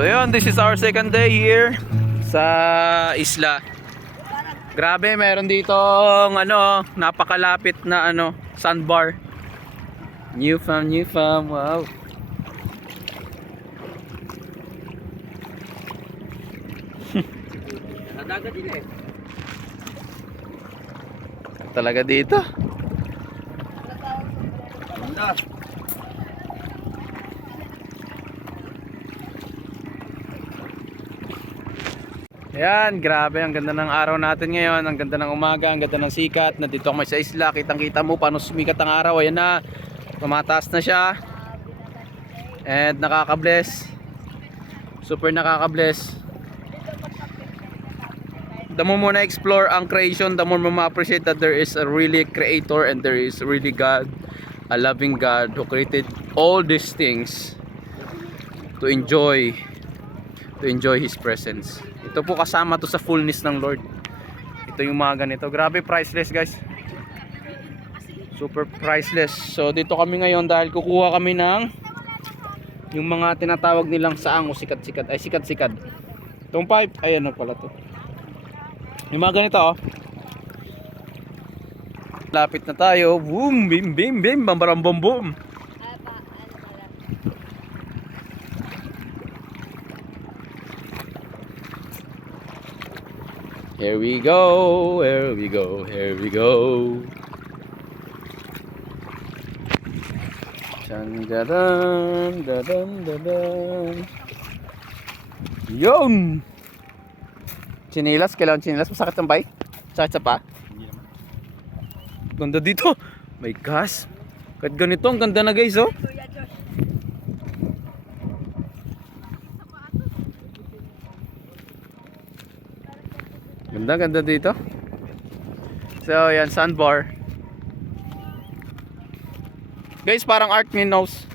So yun, this is our second day here sa isla. Grabe, meron dito ano, napakalapit na ano, sandbar. New farm, wow. Nadagat din eh. Talaga dito. Ganda. Ayan, grabe, ang ganda ng araw natin ngayon. Ang ganda ng umaga, ang ganda ng sikat. Nandito kami sa isla, kitang-kita mo paano sumikat ang araw. Ayan na, tumataas na siya. And nakaka-bless. Super nakaka-bless. The more mo na-explore ang creation, the more mo ma-appreciate that there is a really creator and there is really God, a loving God who created all these things to enjoy His presence. Ito po kasama to sa fullness ng Lord. Ito yung mga ganito. Grabe, priceless guys. Super priceless. So dito kami ngayon dahil kukuha kami ng yung mga tinatawag nilang saang o sikat-sikat. Ay, sikat-sikat. Itong pipe, ayan na pala to. Yung mga ganito oh. Lapit na tayo. Boom, bim, bim, bim, bambaram, bom, bom. Here we go, here we go, here we go. Chan dadan, dadan, dadan. Yun! Chinilas, kailangan chinilas. Masakit ang bay? Sakit sa pa? Ganda dito. My gosh. Kahit ganito, ang ganda na guys oh. Ganda dito. So yan, sandbar. Guys, parang art ni nose.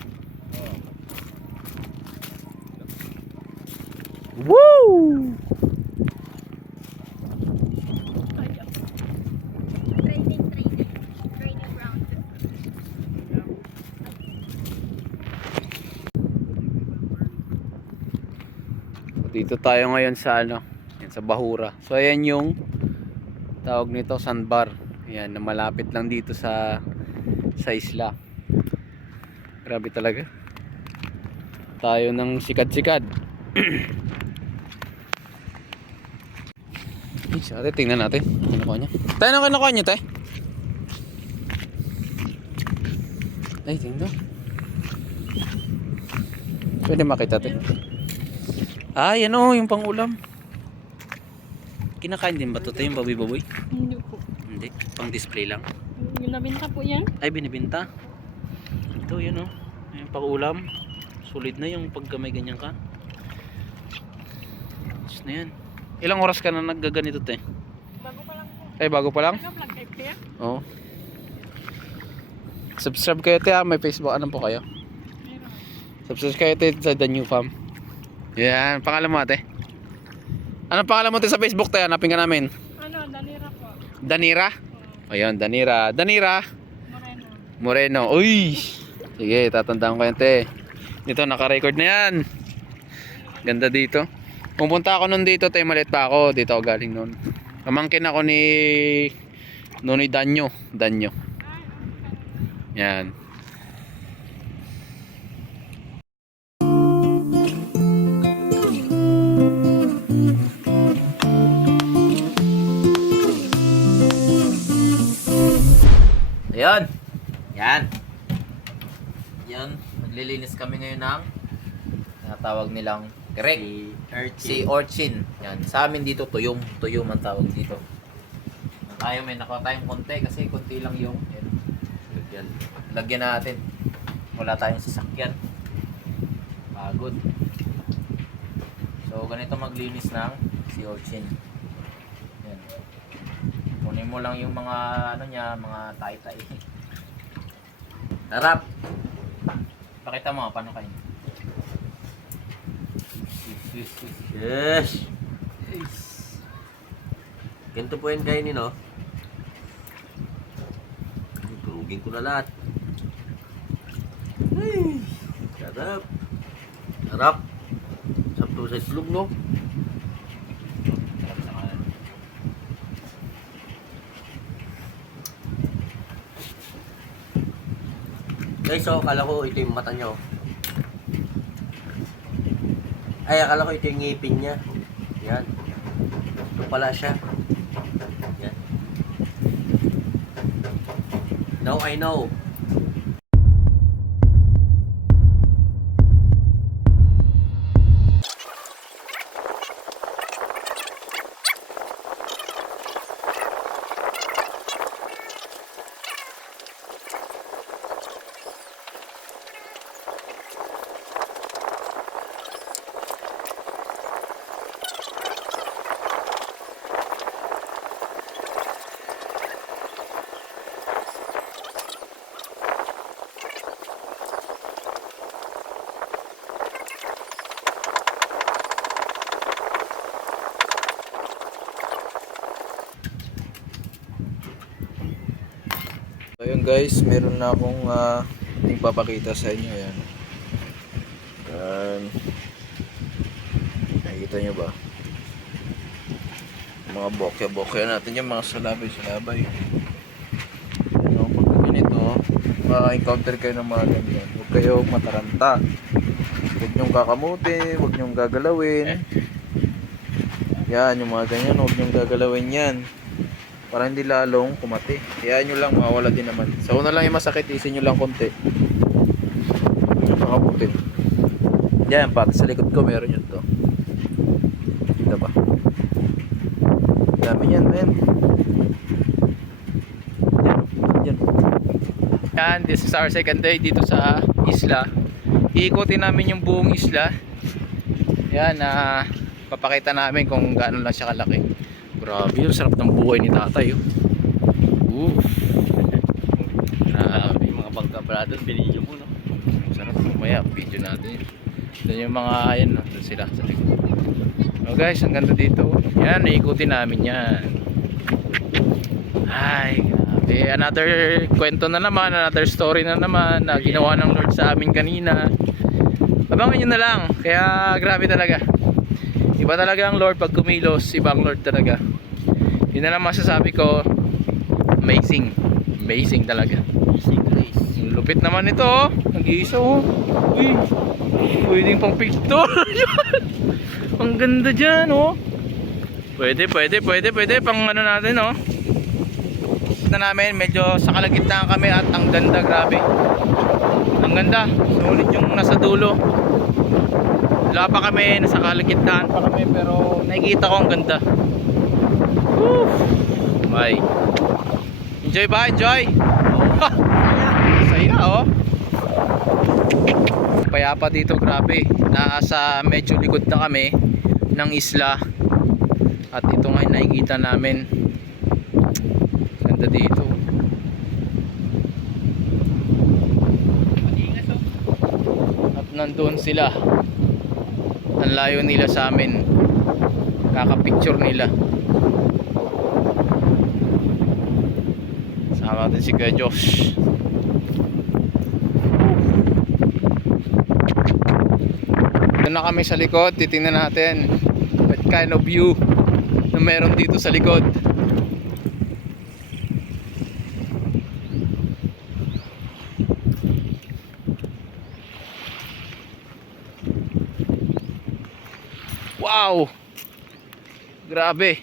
Woo! Training ground. Dito tayo ngayon sa ano, yan, sa Bahura. So ayan yung tawag nito, sandbar. Ayan, na malapit lang dito sa isla. Grabe talaga. Tayo ng sikad-sikad. Ate, tingnan natin. Kinukuha niya. Tayo nang kinukuha niya, tayo. Ay, tingnan. Pwede makita, tayo. Ay, ano, yung pang-ulam. Kinakain din ba ito, tayo, yung baboy-baboy? Hindi po. Hindi, pang display lang. Binabinta po yan. Ay, binibinta. Ito, yun o. Yung pang-ulam. Sulit na yung pagka may ganyan ka. Just na yan. Ilang oras ka na naggaganito, te? Bago pa lang po. Ay, bago pa lang? Vlog type kaya? Oo. Subscribe kayo, te, may Facebook. Ano po kayo? Meron. Subscribe kayo, te, sa The New Fam. Yan, pangalan mo, ate. Anong pangalan mo, te, sa Facebook, te? Hanapin ka namin. Ano, Danira po. Danira? Ayun, Danira. Danira Moreno. Moreno. Uy! Sige, tatandaan ko yan, te. Dito, naka-record na yan. Ganda dito. Pumunta ako nun dito, te, maliit pa ako. Dito ako galing nun. Pamangkin ako ni Nonoy Danyo. Yan. Ayun. Yan. Yan. Maglilinis kami ngayon ng tinatawag nilang kerek. Si urchin. Yan. Sa amin dito tuyom. Tuyom ang tawag dito. Tayo may nakuha tayong konti kasi konti lang yung yan. Lagyan natin. Wala tayong sasakyan. Pagod. So ganito maglinis ng si urchin. Yan. Kunin mo lang yung mga ano niya, mga tay-tay. Tarap. Pakita mo paano kain. Yes. Ganito po yung kainin, no? Turugin ko na lahat. Ay, sarap. Sarap. Sarap to Puro sa itlog, no? Sarap sa kanan. Guys, so akala ko ito yung mata nyo. Ay, akala ko ito yung ngipin niya. Yan. Ito pala siya. Yan. Now I know. Ayun guys, meron na akong ipapakita sa inyo. Ayan. Ayan. Nakikita nyo ba? Mga bokya-bokya natin yung mga salabay-salabay. Ayan, pag ganito, maka-encounter kayo ng mga ganyan. Huwag kayong mataranta. Huwag nyong kakamuti, huwag nyong gagalawin. Yan, yung mga ganyan, huwag nyong gagalawin yan. Para hindi lalong kumati. Kaya nyo lang, mawawala din naman. Sa una lang yung masakit, isin nyo lang konti. Yung makabutin. Yan, pati sa likod ko, meron yun to. Kita ba? Dami yan, men. Yan. Yan, this is our second day dito sa isla. Iikutin namin yung buong isla. Yan, papakita namin kung gaano lang siya kalaki. Grabe yun, sarap ng buhay ni tatay. Oof. Grabe. Mga pagkabrados, binidyo mo, no? Sarap, mamaya video natin. Doon yung mga ayan, no? Doon sila sa likod. So guys, ang ganda dito. Yan, naikutin namin yan. Ay, grabe. Another kwento na naman, another story na naman na ginawa ng Lord sa amin kanina. Abangan nyo na lang. Kaya grabe talaga. Iba talaga ang Lord pag kumilos. Iba ang Lord talaga. Yun na lang masasabi ko. Amazing. Amazing talaga. Ang lupit naman ito, oh. Nag-iisa, oh. Uy. Pwedeng pang picture. Ang ganda dyan, oh. Pwede. Pang ano natin, oh. Na namin, medyo sa kalagitnaan kami at ang ganda, grabe. Ang ganda. Sulit yung nasa dulo. Wala pa kami, nasa kalagitnaan pa kami, pero nakikita ko ang ganda. Woo! Bye. Enjoy ba? Enjoy? Saya, oh. Payapa dito, grabe. Nasa medyo likod na kami ng isla. At ito nga nakikita namin. Ganda dito. At nandun sila. Ang layo nila sa amin. Kakapicture nila. Sama natin si Kuya Josh. Doon na kami sa likod. Titingnan natin what kind of view na meron dito sa likod. Wow! Grabe.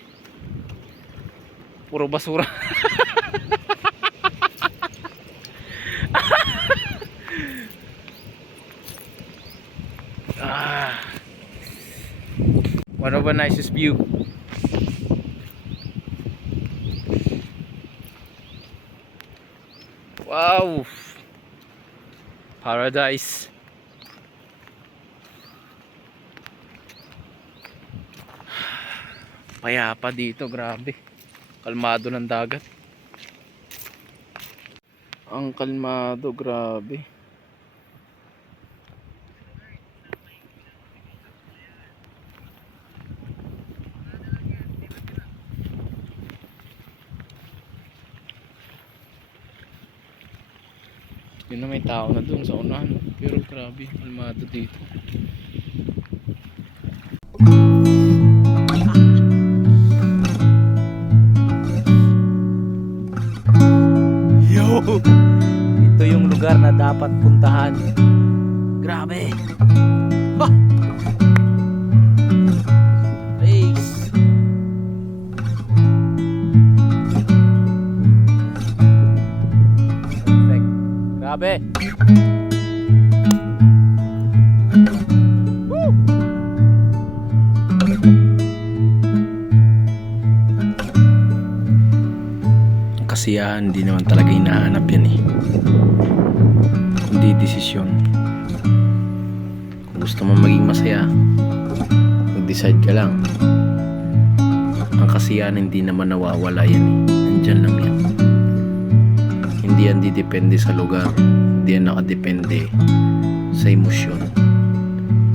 Puro basura. One of the nicest view. Wow! Paradise. Payapa dito, grabe. Kalmado ng dagat. Ang kalmado, grabe. Yun na, may tao na dun sa unahan. Pero grabe, kalmado dito. dapat puntahan. Grabe. Ha! Place. Perfect. Grabe. Woo! Ang kasiyahan, hindi naman talaga hinahanap yan eh. Hindi desisyon. Kung gusto mo maging masaya, mag-decide ka lang. Ang kasiyahan hindi naman nawawala yan eh. Nandyan lang yan. Hindi yan didepende sa lugar. Hindi yan nakadepende sa emosyon.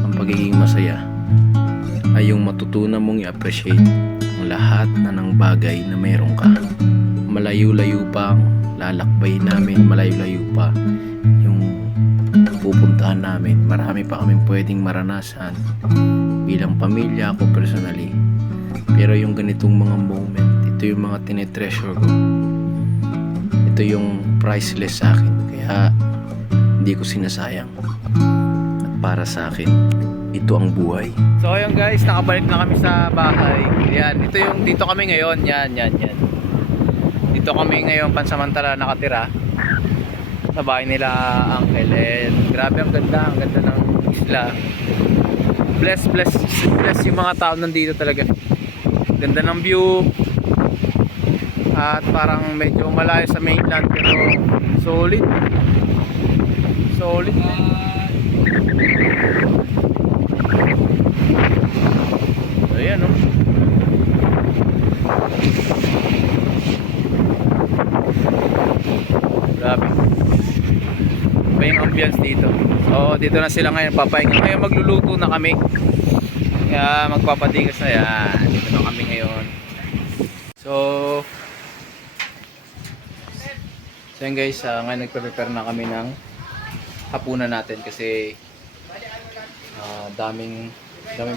Ang pagiging masaya ay yung matutunan mong i-appreciate ang lahat na ng bagay na mayroon ka. Malayo-layo pa ang lalakbay namin, malayo-layo pa yung pupuntahan namin. Marami pa kaming pwedeng maranasan bilang pamilya ako personally. Pero yung ganitong mga moment, ito yung mga tinetreasure ko. Ito yung priceless sa akin. Kaya hindi ko sinasayang. At para sa akin, ito ang buhay. So ayun guys, nakabalik na kami sa bahay. Yan, dito kami ngayon. Yan. Dito kami ngayon pansamantala nakatira sa bahay nila Uncle. And grabe ang ganda ng isla. Bless yung mga tao nandito talaga. Ganda ng view. At parang medyo malayo sa mainland pero solid. Ayan oh. Grabe. Iba yung ambience dito. So dito na sila ngayon, papahinga. Ngayon magluluto na kami. Kaya magpapatigas na yan. Dito na kami ngayon. So yan guys, ngayon nagpe-prepare na kami ng hapunan natin kasi daming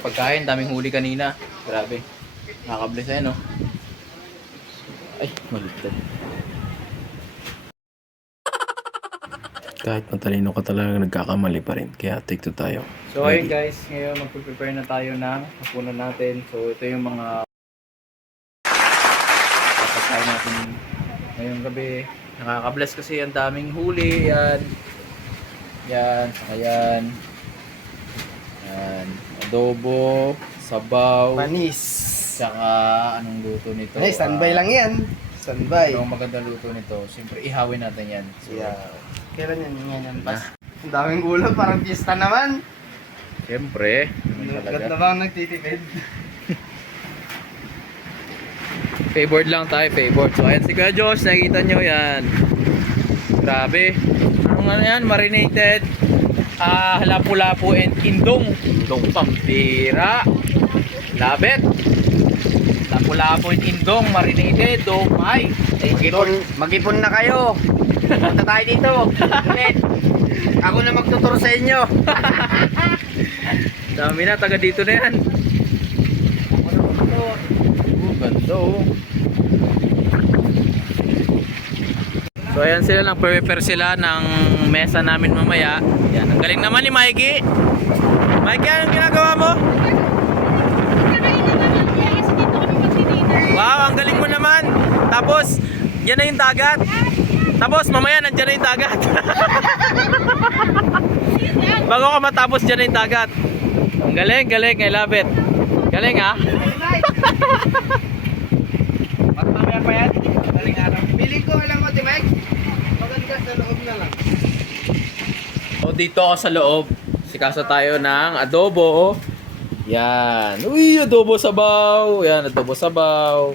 pagkain, daming huli kanina. Grabe. Nakakabless na yan, no? Ay, maligtad. Kahit matalino ka talaga, nagkakamali pa rin. Kaya take two tayo. So ayun guys, ngayon magpe-prepare na tayo ng hapunan natin. So ito yung mga pagkain natin ngayong gabi. Nakaka-bless kasi ang daming huli. Yan, adobo, sabaw, Panis. tsaka anong luto nito? Ay, standby lang yan. Standby. Ang magandang luto nito, siyempre ihawin natin yan. So, Yeah. Kailan yan? Ngayon pas. Ang daming ulam, parang pista naman. siyempre, Ganda ba ang nagtitipid? Favored lang tayo, favored. So ayan si Kuya Josh, nakikita nyo yan. Grabe. Ano yan? Marinated lapu-lapu and indong. Indong pampira. Labet. Lapu-lapu and indong marinated. Oh my. Mag-ipon na kayo. Punta tayo dito. Ako na magtuturo sa inyo. Dami na, taga dito na yan. Ganda oh. So ayan sila, lang prepare sila ng mesa namin mamaya. Yan, ang galing naman ni Mikey. Mikey, anong ginagawa mo? Wow, ang galing mo naman. Tapos, yan na yung dagat. Tapos mamaya nandiyan na yung dagat. Bago ka matapos, dyan na yung dagat. Ang galing, I love it. Galing ha? Mamaya pa yan. Daling araw. Piling ko, alam mo, Mike. Maganda sa loob na lang. O dito ako sa loob. Sikasa tayo ng adobo. Yan. Uy, adobo sabaw. Yan, adobo sabaw.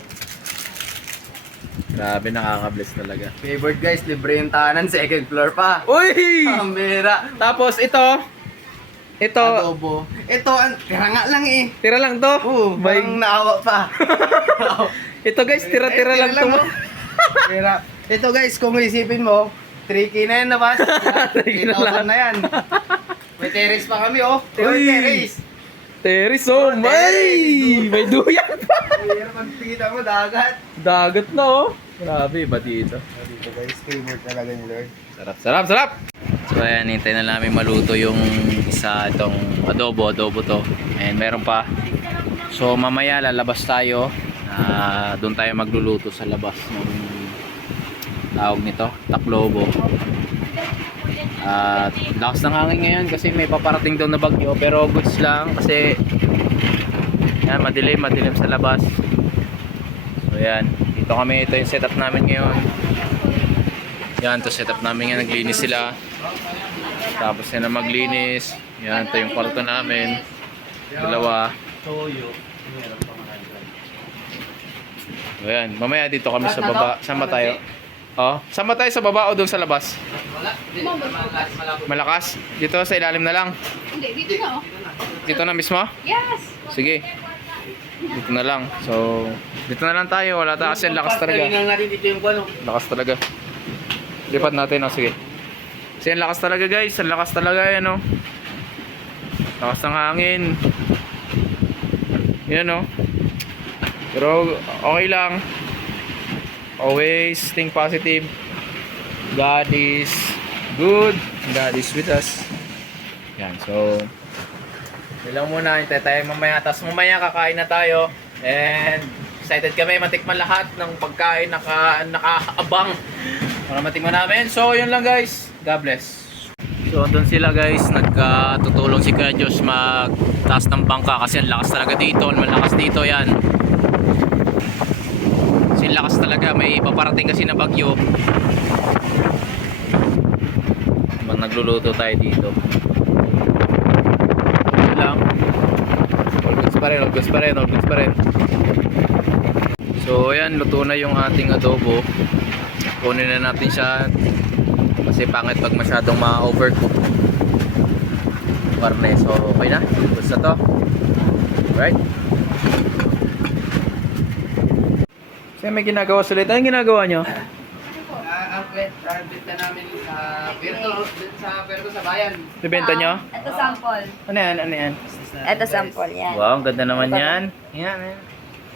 Grabe, nakaka-bless talaga. Favorite guys, libre yung tahanan, second floor pa. Uy! Pambira. Tapos ito. Adobo. Ito, tira nga lang eh. Tira lang to. Oo, parang naawa pa. Ito guys, tira-tira lang to. Tira. Ito guys, kung isipin mo, 3K na yan na bas. 3K na lang. 3,000 na yan. May terrace pa kami oh. Uy! Terrace. Teris, oh my! Terrace. May duyan pa. Pero pag tingita mo, dagat. Dagat na oh. Grabe, ba dito? Dito guys, favorite talaga ni Lord. Sarap. So ayan, hintay na namin maluto yung isa, itong adobo to. And meron pa. So mamaya lalabas tayo. Doon tayo magluluto sa labas ng tawag nito, Taclobo. At lakas ng hangin ngayon kasi may paparating daw na bagyo, pero goods lang kasi yan, madilim sa labas. So yan, dito kami, ito yung setup namin ngayon. Yan, ito setup namin ngayon, naglinis sila. Tapos yan na maglinis. Yan, ito yung kwarto namin. Dalawa. So yan, mamaya dito kami sa baba. Saan ba tayo? Oh, saan ba tayo, sa baba o doon sa labas? Malakas? Dito sa ilalim na lang? Hindi, dito na oh. Dito na mismo? Yes! Sige. Dito na lang. So, dito na lang tayo. Wala tayo kasi lakas talaga. Lakas talaga. Lipat natin, oh, sige. Kasi ang lakas talaga, guys. Ang lakas talaga, yan, oh. Lakas ng hangin. Yan, oh. Pero, okay lang. Always think positive. God is good. God is with us. Yan, so yun lang muna, hintay tayo mamaya. Tapos mamaya kakain na tayo. And excited kami matikman lahat ng pagkain nakaabang para matikman namin. So yun lang guys. God bless. So doon sila guys, nagtutulong si Kuya Josh magtaas ng bangka kasi ang lakas talaga dito. Malakas dito yan. Kasi lakas talaga. May paparating kasi na bagyo. Habang nagluluto tayo dito. Lang. All goods pa rin. So ayan, luto na yung ating adobo. Kunin na natin siya kasi pangit pag masyadong ma-overcook karne. So okay na, goods na to. Alright. Kasi may ginagawa sulit. Anong ginagawa nyo? Ang benta namin sa Perto sa bayan. Nabenta nyo? Ito sample. Ano yan? Ito sample, yan. Wow, ang ganda naman yan. Yan.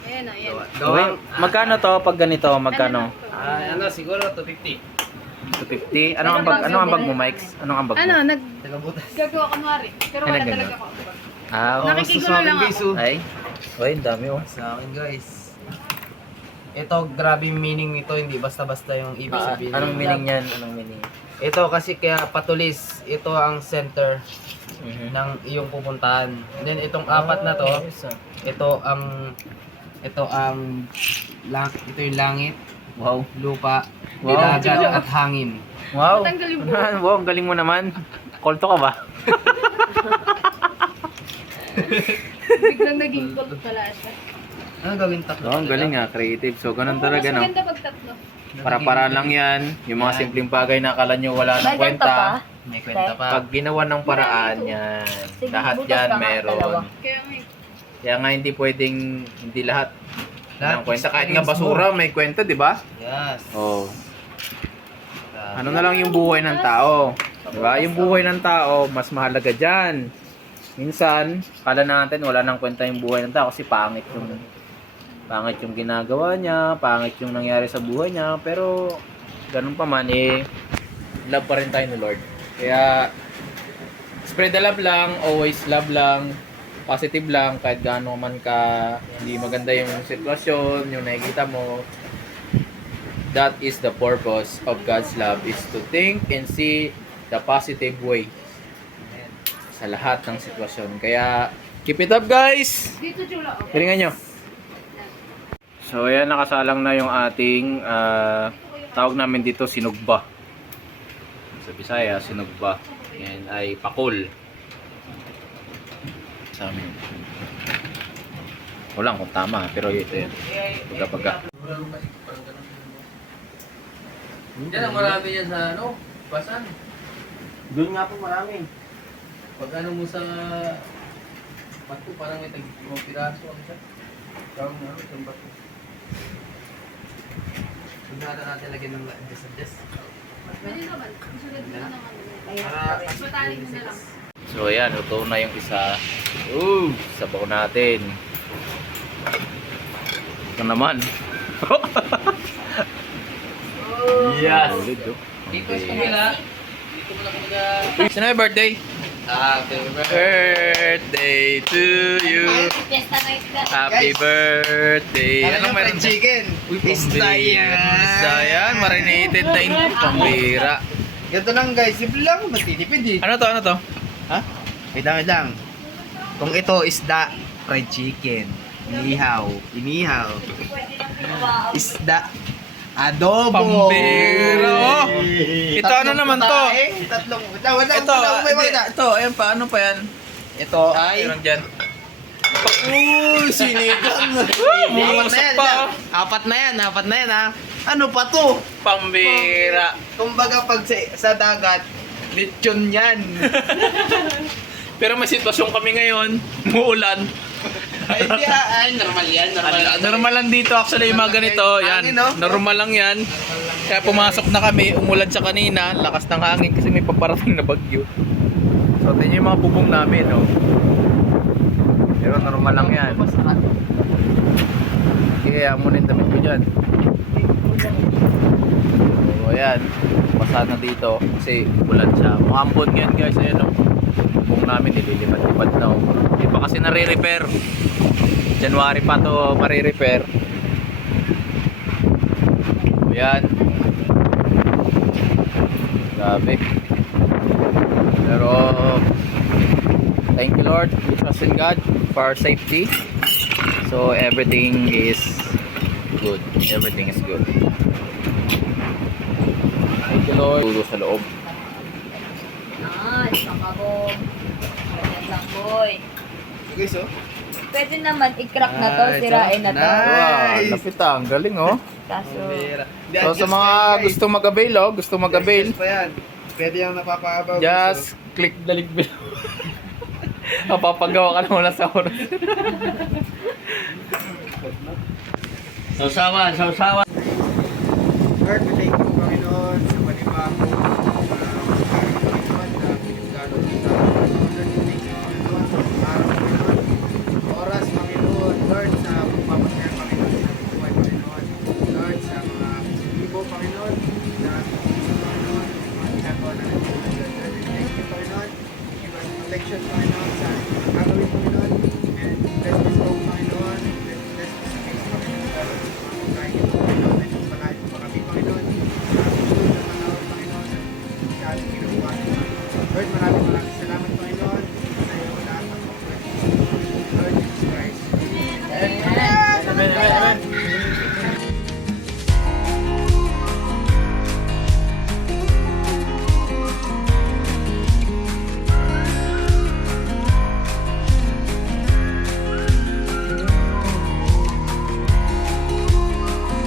Ayan o, ayan. Okay, magkano to pag ganito? Magkano? Siguro 250. 250. Anong ambag mo, Mike? Anong ambag mo? Gagawa kunwari. Pero Ay, wala nagano. talaga ako. Ah, lang ako. ay. Oy, ang dami oh. Sa akin guys. Ito, grabe yung meaning nito, hindi basta-basta yung ibig sabihin. Anong meaning niyan? Anong meaning? Ito kasi kaya patulis, ito ang center Mhm. ng iyong pupuntahan. Then itong apat na to, ito yung langit, Wow. lupa, Wow. dagat at hangin. Wow. Matanggal yung Wow, ang galing mo naman. Kolto ka ba? Biglang naging cold pala siya. Ano gawin tatlo? Oh, ang galing ah, creative. So, ganun talaga Mas no. maganda pag tatlo. Para lang yan. Yung mga simpleng bagay na akala nyo wala ng May ganito pa. kwenta. May kwenta pa. Pag ginawa ng paraan yan, Sige, lahat butas yan ka nga, meron. dalawa. Kaya nga Kaya nga hindi pwedeng, hindi lahat Lahat ng kwenta. Kahit nga experience basura, may kwenta, di ba? Yes. Oh. Ano na lang yung buhay ng tao. Diba? Yung buhay ng tao, mas mahalaga dyan. Minsan, kala natin wala nang kwenta yung buhay ng tao kasi pangit yung ginagawa niya, pangit yung nangyari sa buhay niya, pero ganun pa man love pa rin tayo ni Lord. Kaya spread the love lang, always love lang, positive lang kahit gaano man ka hindi maganda yung sitwasyon, yung nakikita mo. That is the purpose of God's love, is to think and see the positive way sa lahat ng sitwasyon. Kaya keep it up guys. dito chula oh. Hiringan nyo. So ayan, nakasalang na yung ating tawag namin dito sinugba. Sa Bisaya, sinugba. Yan ay pakul. Sa amin. Wala kung tama, pero ito yun. Pagka. Diyan ang marami yan sa basan. Doon nga po marami. Pag mo sa bato, parang may tag-5 piraso ang isa. Yung bato. Sunada natin lagyan ng des. Pwede naman. Susunod mo na naman. Para Mataling mo na lang. So ayan, luto na yung isa. Sabaw natin. Ito naman. Yes. Solid, oh. Dito sa kabila. Sino may birthday? Happy Birthday to you. Fiesta na isda. Happy birthday. Anong meron? chicken? Pista yan. Marinated na yun. Pambira. Ganito lang guys, simple lang, matitipid eh. Ano to? Ha? Wait lang. Kung ito isda, fried chicken, inihaw, isda, adobo. Pambira, oh. Ito ano naman to? Tatlong, Ito, ayan pa. Ano pa yan? Ito ay, Meron dyan. sinigang. Bumusok pa, oh. Apat na yan ha. Ano pa to? Pambira. Kumbaga pag sa dagat, lechon yan. Pero may sitwasyon kami ngayon. Muulan. Ay, normal yan, Normal lang dito actually yung mga ganito. Yan. Hangin, no? Normal lang yan. Kaya pumasok na kami. Umulan siya kanina. Lakas ng hangin kasi may paparating na bagyo. So, tingnan yung mga bubong namin, no? Pero normal lang yan. Kaya muna yung damit ko dyan. So, ayan. Basa na dito kasi ulan siya. Muhambon ngayon guys. Ayan, no? Bubong namin nililipat-lipat na. Oh. Di pa kasi nare-repair. January pa to mare-repair. Ayan. Grabe. Pero thank you Lord. We trust in God for our safety. So everything is good. Everything is good. Thank you Lord. Tulo sa loob. Nice, pakabog. Ganyan lang, boy. Guys, oh. Pwede naman i-crack na to, sirain na to. Wow, lapit ah. Ang galing oh. Kaso, So sa mga gusto mag-avail oh, gusto mag-avail, pa yan. Pwede yung napapaabaw. just click the link below. Mapapagawa ka na muna sa oras. Sausawan. Lord, we thank you, Panginoon, sa panibago. Panginoon, na pinagkano kita. Lord, we thank you, Panginoon, sa araw, Panginoon. Oras, Panginoon. Lord, sa pagpapasaya, Panginoon, sa aming buhay, Panginoon. Lord, sa mga ibo, Panginoon, na Panginoon, mga ginagawa namin, Panginoon. Lord, we thank you, Panginoon. Give us protection, Panginoon, sa gagawin, Panginoon.